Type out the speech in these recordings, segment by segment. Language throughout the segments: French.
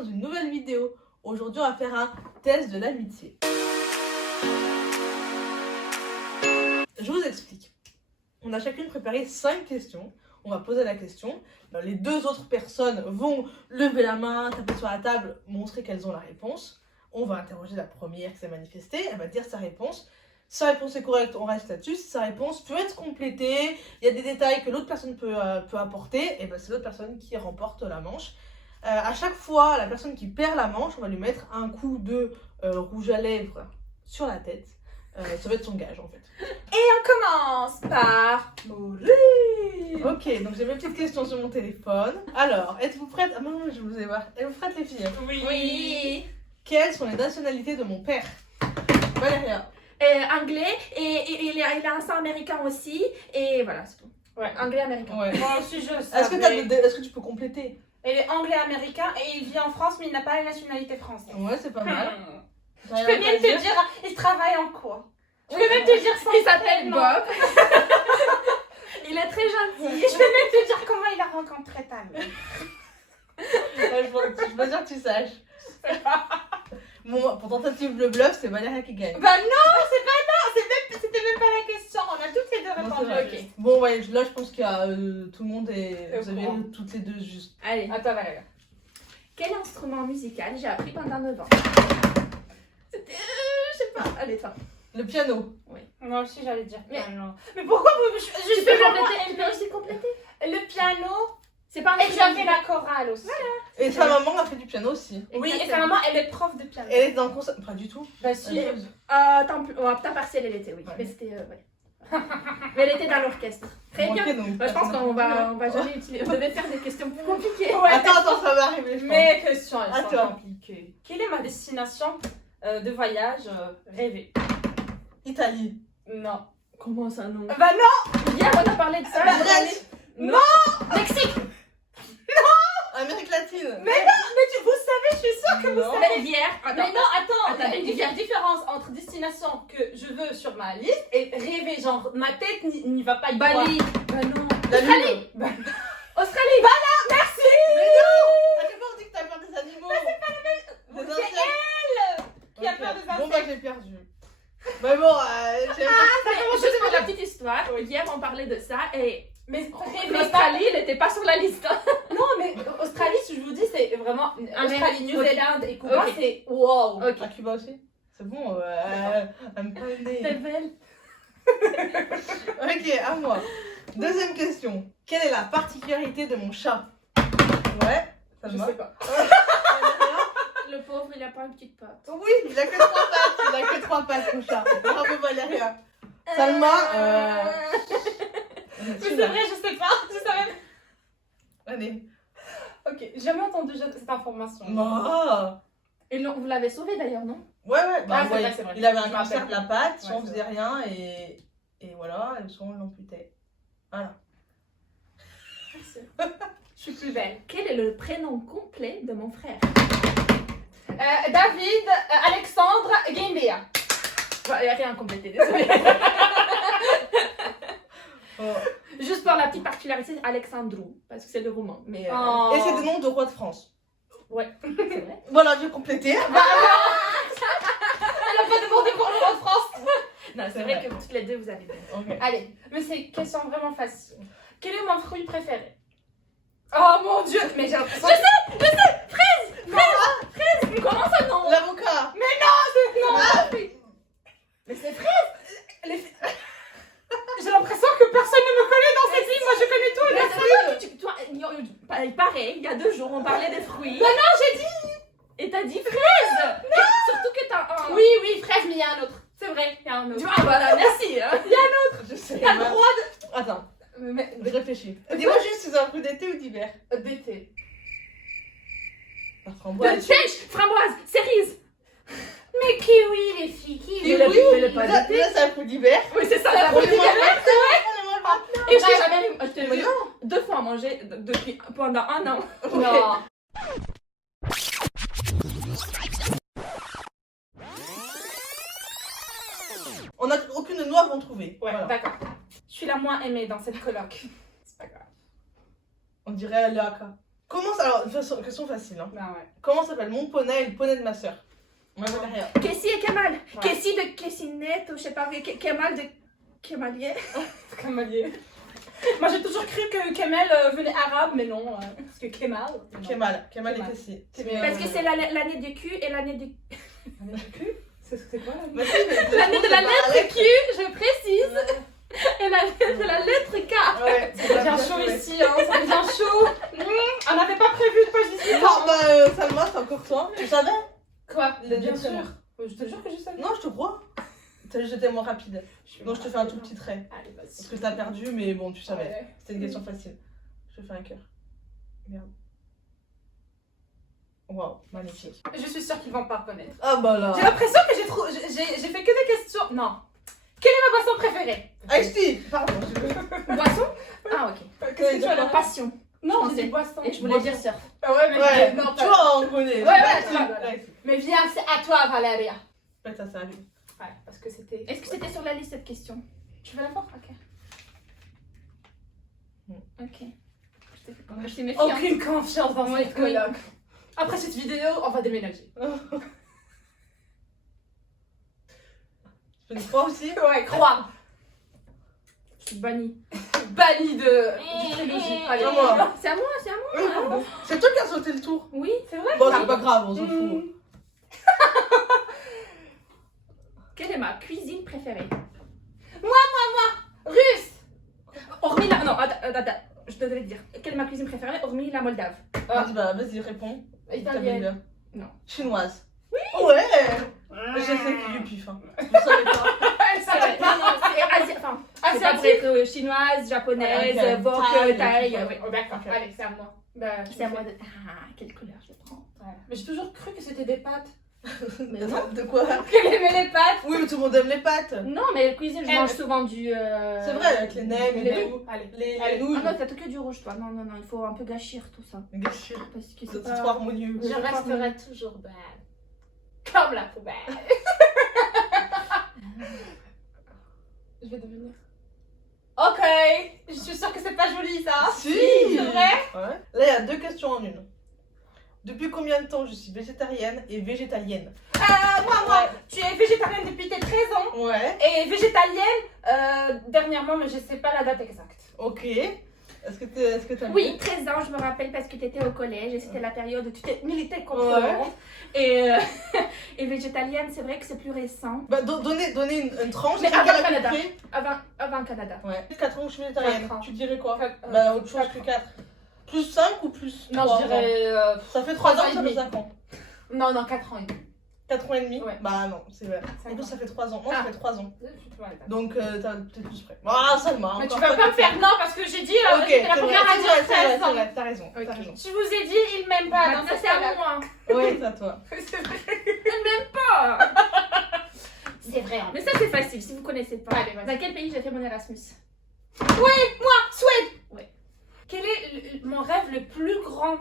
dans une nouvelle vidéo. Aujourd'hui, on va faire un test de l'amitié. Je vous explique. On a chacune préparé 5 questions. On va poser la question. Les 2 autres personnes vont lever la main, taper sur la table, montrer qu'elles ont la réponse. On va interroger la première qui s'est manifestée. Elle va dire sa réponse. Si sa réponse est correcte, on reste là-dessus. Si sa réponse peut être complétée, il y a des détails que l'autre personne peut apporter, et ben c'est l'autre personne qui remporte la manche. À chaque fois, la personne qui perd la manche, on va lui mettre un coup de rouge à lèvres sur la tête. Ça va être son gage en fait. Et on commence par mourir. Ok, donc j'ai mes petites questions sur mon téléphone. Alors, êtes-vous prêtes? Ah non, je vous ai voir. Êtes-vous prêtes les filles? Oui. Quelles sont les nationalités de mon père? Valéria. Anglais et il a un sang américain aussi. Et voilà, c'est tout. Ouais, anglais américain. Ouais. Moi aussi, je sais. Est-ce que tu peux compléter? Il est anglais-américain et il vit en France, mais il n'a pas la nationalité française. Ouais, c'est pas mal. Je peux même te dire, il travaille en quoi? Je peux même te dire son Il s'appelle nom. Bob. Il est très gentil. Je peux même te dire comment il a rencontré ta mère. Je veux dire que tu saches. Bon, pour tentative de bluff, c'est Valéria qui gagne. Bah non, c'était même pas la question. On a toutes les deux Non, répondu. c'est vrai. Ok. Bon, ouais, là, je pense qu'il y a tout le monde est. Au Vous avez courant. toutes les deux juste. Allez. Attends, Valéria. Quel instrument musical j'ai appris pendant 9 ans? C'était. Je sais pas. Allez, toi. Le piano. Moi aussi, j'allais dire Mais- piano. Mais pourquoi vous. Tu peux Justement, compléter. Tu peux aussi compléter. le piano. C'est pas un Et instrument j'avais la chorale aussi. Et sa maman a fait du piano aussi. Oui, et sa Exactement. maman, elle est prof de piano. Elle est dans le concert. Pas du tout. Bah si. Temps partiel, elle était, oui. Ouais. Mais c'était. Ouais. Mais elle était dans l'orchestre. Très bien. Bah, je pense qu'on va jamais utiliser. On devait faire des questions plus compliquées. Ouais, Attends, ça va arriver. Je pense. Mes questions, elles À sont toi. compliquées. Quelle est ma destination de voyage rêvée? Italie. Non. Comment ça, non? Bah non. Hier, on a parlé de ça. Bah, on a parlé- non. Mexique. Amérique latine. Mais vous savez, je suis sûre que vous Non. savez. Mais hier. Mais non, attends, Attends, il y a une différence entre destination que je veux sur ma liste et rêver, genre ma tête n'y va pas y croire. Bali. Bah non. La lune. Australie. Merci. Mais non. À quel point on dit que t'as peur des animaux? Mais c'est pas la même. Des C'est insectes. qui a Ok. peur des Bon, bah insectes. j'ai perdu. Mais bon, j'ai Juste pour la petite histoire, hier on parlait de ça et Mais rêver, l'Australie, elle n'était pas sur la liste. non, mais Australie, si je vous dis, c'est vraiment Australie, ok. Nouvelle-Zélande et Cuba, Ok. c'est wow. Ok. À Cuba aussi? C'est bon, elle me T'es connaît. belle. Ok, à moi. Deuxième question. Quelle est la particularité de mon chat? Ouais, ça Je me sais pas. Le pauvre, il a pas une petite patte. Oui, il a que 3 pattes. Il a que 3 pattes, mon chat. Bravo, Valéria. Salma, Mais c'est vrai, je sais pas. Je savais. Allez. Ok, j'ai jamais entendu cette information. Oh. Et vous l'avez sauvé d'ailleurs, non? Ouais, ouais. Bah, Ah, c'est ouais, vrai, c'est vrai. il avait un Je me cancer rappelle. de la patte, Ouais, on c'est faisait rien et voilà, et on l'amputait. Voilà. Je suis plus belle. Quel est le prénom complet de mon frère? David, Alexandre, Guimbea. Il n'y a rien à compléter, désolé. Oh. Juste pour la petite particularité, c'est Alexandrou, parce que c'est le roman. Mais Oh. Et c'est des noms de rois de France. ouais, c'est vrai. Voilà, j'ai complété. Elle a pas demandé pour le roi de France. Non, c'est C'est vrai vrai. que toutes les deux, vous avez bien. Ok. Allez, mais c'est une question vraiment facile. Quel est mon fruit préféré? Oh mon dieu, mais j'ai l'impression. Mais comment ça, non? L'avocat. Mais c'est fraise. J'ai l'impression que personne ne me connaît dans cette ville. Moi, je connais tout. Mais c'est vrai que toi, pareil, il y a 2 jours, on parlait des fruits. Bah non, j'ai dit. Et t'as dit fraise. Surtout que t'as un... Oui, oui, fraise, mais il y a un autre. C'est vrai, il y a un Tu autre. vois, voilà, merci. Hein. Je sais. T'as le droit Attends, Mais réfléchis. Dis-moi juste si c'est un fruit d'été ou d'hiver. d'été. La De framboise. pêche, framboise, cerise. Mais kiwi, les filles, kiwi. Mais Oui, le pas là, d'été. là, c'est un fruit d'hiver. Oui, c'est ça. C'est un la fruit première d'hiver. fois. Et je t'ai jamais vu. Je t'ai vu 2 fois manger depuis pendant 1 an. Non. On a aucune de nous avons trouvé. Ouais, Voilà. d'accord. Je suis la moins aimée dans cette coloc. C'est pas grave. On dirait Léaka. Alors, question facile. Hein. Bah ouais. Comment s'appelle mon poney et le poney de ma soeur? On va derrière. Kessie et Kemal. Ouais. Kessie de Kessinette ou je sais pas, Kemal de Kemalier. Kamalier. Moi j'ai toujours cru que Kemal venait arabe, mais non. Parce que Kemal. non. Kemal et Kemal. Kessie. Parce que c'est l'année du cul et l'année du... L'année du cul. C'est quoi l'année? Bah, si, mais- L'année de la lettre Arrête. Q, je précise. Et l'année de la lettre K. Ouais, Ça devient chaud ici, hein, ça devient chaud. On n'avait pas prévu de pas ici. Non, bah, Salma, c'est encore toi. Tu savais? Quoi? Il a dit Bien que c'est sûr. moi. Je te jure que je savais. Non, je te crois. T'as juste été moins rapide. Donc, je te fais un tout petit trait. Allez, vas-y. Parce que t'as perdu, mais bon, tu savais. Ouais. C'était une question facile. Je te fais un cœur. Merde. Waouh, magnifique. Je suis sûre qu'ils vont pas reconnaître. Ah bah là. J'ai l'impression que j'ai fait que des questions. Non. Quelle est ma boisson préférée? Ice tea. Pardon. Boisson. Ah, ok. Qu'est-ce que tu as là? Passion. Non, Je j'ai dit pensais. boisson. Et je voulais dire surf. Ah ouais, mais Ouais, non, tu pas. vois, on connaît. Ouais, tu tu vois. vois. Mais viens, c'est à toi, Valéria. Faites ça, ça arrive. Ouais, parce que c'était. Est-ce que c'était sur la liste cette question? Tu veux la voir? Ok. Ok. Je t'ai méfiante. Aucune confiance dans Oui, cette colloque. Après cette vidéo, on va déménager. Tu fais des croix aussi? Ouais, crois. Je suis bannie. Banni de trilogie. Allez, à moi. C'est à moi, c'est à moi. C'est toi qui as sauté le tour. Oui, c'est vrai. Bon, c'est pas grave, on s'en fout. Mmh. Quelle est ma cuisine préférée? Russe. Hormis la... Non, attends, je devrais te dire. Quelle est ma cuisine préférée hormis la Moldave? Vas-y, bah, vas-y, réponds. Italienne. Non. Chinoise. Oui. Ouais. Je sais que du pif. Hein. Vous savez pas. Elle savait Non, non, c'est Asie... Enfin, c'est pas pour Asiatique. être chinoise, japonaise, Ok. wok, Thaï, thaï. tout ça. Oui. Oh, d'accord, Ok. allez, c'est à moi. Bah, C'est à moi de... Ah, quelle couleur je prends? Ouais. Mais j'ai toujours cru que c'était des pâtes. Mais non. De quoi? Qu'elle aimait les pâtes. Oui, mais tout le monde aime les pâtes. Non, mais cuisine, je Elle- mange souvent du... C'est vrai, avec les nems et Les tout. Allez. Les Allez. nouilles. Ah non, t'as que du rouge, toi. Non, non, non, il faut un peu gâchir tout ça. Gâchis. Parce que C'est c'est trop pas... harmonieux. Je resterai toujours belle. Comme la poubelle. Je vais devenir. Ok. Je suis sûre que c'est pas joli ça. Si. C'est vrai. Ouais. Là, il y a deux questions en une. Depuis combien de temps je suis végétarienne et végétalienne? Moi, tu es végétarienne depuis tes 13 ans. Ouais. Et végétalienne dernièrement, mais je sais pas la date exacte. Ok. Est-ce que t'as Oui, 13 ans, je me rappelle parce que t'étais au collège et c'était la période où tu t'es milité contre Ouais. le monde. Et, et végétalienne, c'est vrai que c'est plus récent. Bah, donnez une tranche. Mais quelqu'un avant le a Canada. compris Avant le Canada. Ouais. 4 ans que je suis végétarienne. 4 ans. Tu dirais quoi? Quatre, Bah, autre chose 4 que ans. 4. Plus 5 ou plus 3 Non, je dirais. Ça fait 3 3 ans, ans et ça fait demi. 5 ans. Non, 4 ans et demi. 4 ans et demi? Ouais. Bah non, c'est vrai. En 5 plus, ans. ça fait 3 ans. Non, Ah. ça fait 3 ans. Je suis pas d'accord. Donc, t'es plus près. Ah, Salma. Mais tu encore vas pas me faire non parce que j'ai dit Ok, j'étais la c'est première vrai, à dire 13 ans. t'as raison. Ok. T'as raison. Je vous ai dit, il m'aime pas. Maintenant, c'est à moi. Ouais, c'est à toi. C'est vrai. Pas. C'est vrai. Mais ça, c'est facile si vous connaissez pas. Allez, vas-y. Dans quel pays j'ai fait mon Erasmus? Suède. Ouais. Quel est mon rêve le plus grand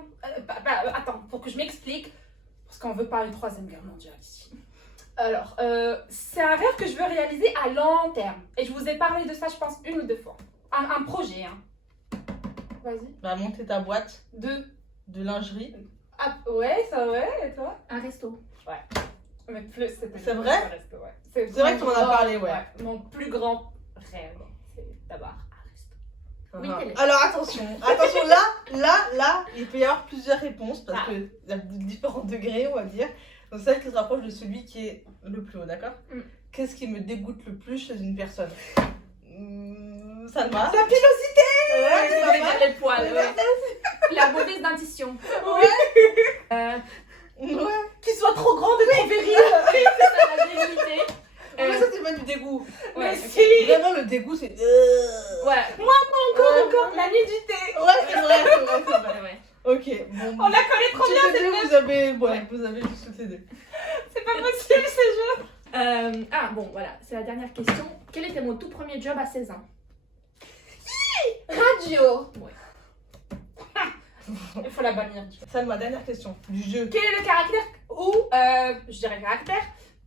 attends, pour que je m'explique, parce qu'on veut pas une troisième guerre mondiale ici. Alors, c'est un rêve que je veux réaliser à long terme. Et je vous ai parlé de ça, je pense, 1 ou 2 fois. Un projet, hein. Vas-y. Bah, monter ta boîte 2. de lingerie. Ah, ouais, ça, ouais, et toi? Un resto. Mais plus, c'était C'est le vrai resto, ouais. C'est vrai que tu m'en as mon- parlé, ouais. Mon plus grand rêve, c'est d'avoir un resto. Oui, Ah. télé. Alors attention, là, il peut y avoir plusieurs réponses parce que il y a différents degrés, on va dire. Donc celle qui se rapproche de celui qui est le plus haut, d'accord? Mm. Qu'est-ce qui me dégoûte le plus chez une personne? Salma. La pilosité. Ouais, Je Salma. vais dire les poils. Ouais. La mauvaise dentition. Ouais. Qui soit trop grande et trop virile. C'est ça la vérité. Mais ça, c'est pas du dégoût. Mais Ouais. si. Vraiment, le dégoût, c'est. Ouais. Encore la nudité. Ouais, c'est vrai. Ouais. Ok, bon. On la connaît trop bien, Toutes les deux, vous avez. Ouais, vous avez juste toutes les deux. c'est pas possible ce jeu. Ah bon, voilà, c'est la dernière question. Quel était mon tout premier job à 16 ans? Radio. Ouais. Il faut la bannir. Salma, dernière question du jeu. Quel est le caractère ou, je dirais caractère,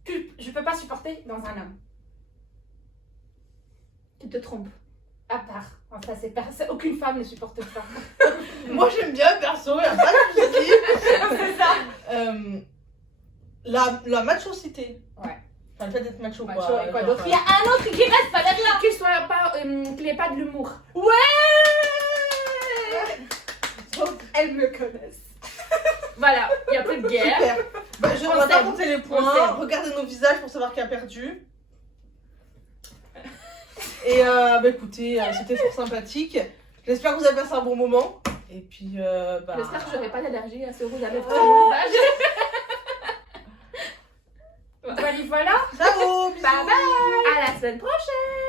que je peux pas supporter dans un homme? Tu te trompes. À part. Enfin, aucune femme ne supporte pas. Moi j'aime bien perso, y a pas de soucis. C'est ça. La machocité. Ouais. Enfin, le fait d'être macho, Macho quoi. et quoi genre, d'autre. Il y a un autre qui reste pas là. Qu'il n'ait pas de l'humour. Elles me connaissent. Voilà, il n'y a plus de guerre. Super. Bah, on On va pas s'aime. compter les On points, s'aime. regardez nos visages pour savoir qui a perdu. Et bah écoutez, c'était fort sympathique. J'espère que vous avez passé un bon moment. Et puis, bah... J'espère que j'aurai pas d'allergie à ce rouge à lèvres sur mon visage. Voilà. Ciao, bisous. Bye bye. À la semaine prochaine.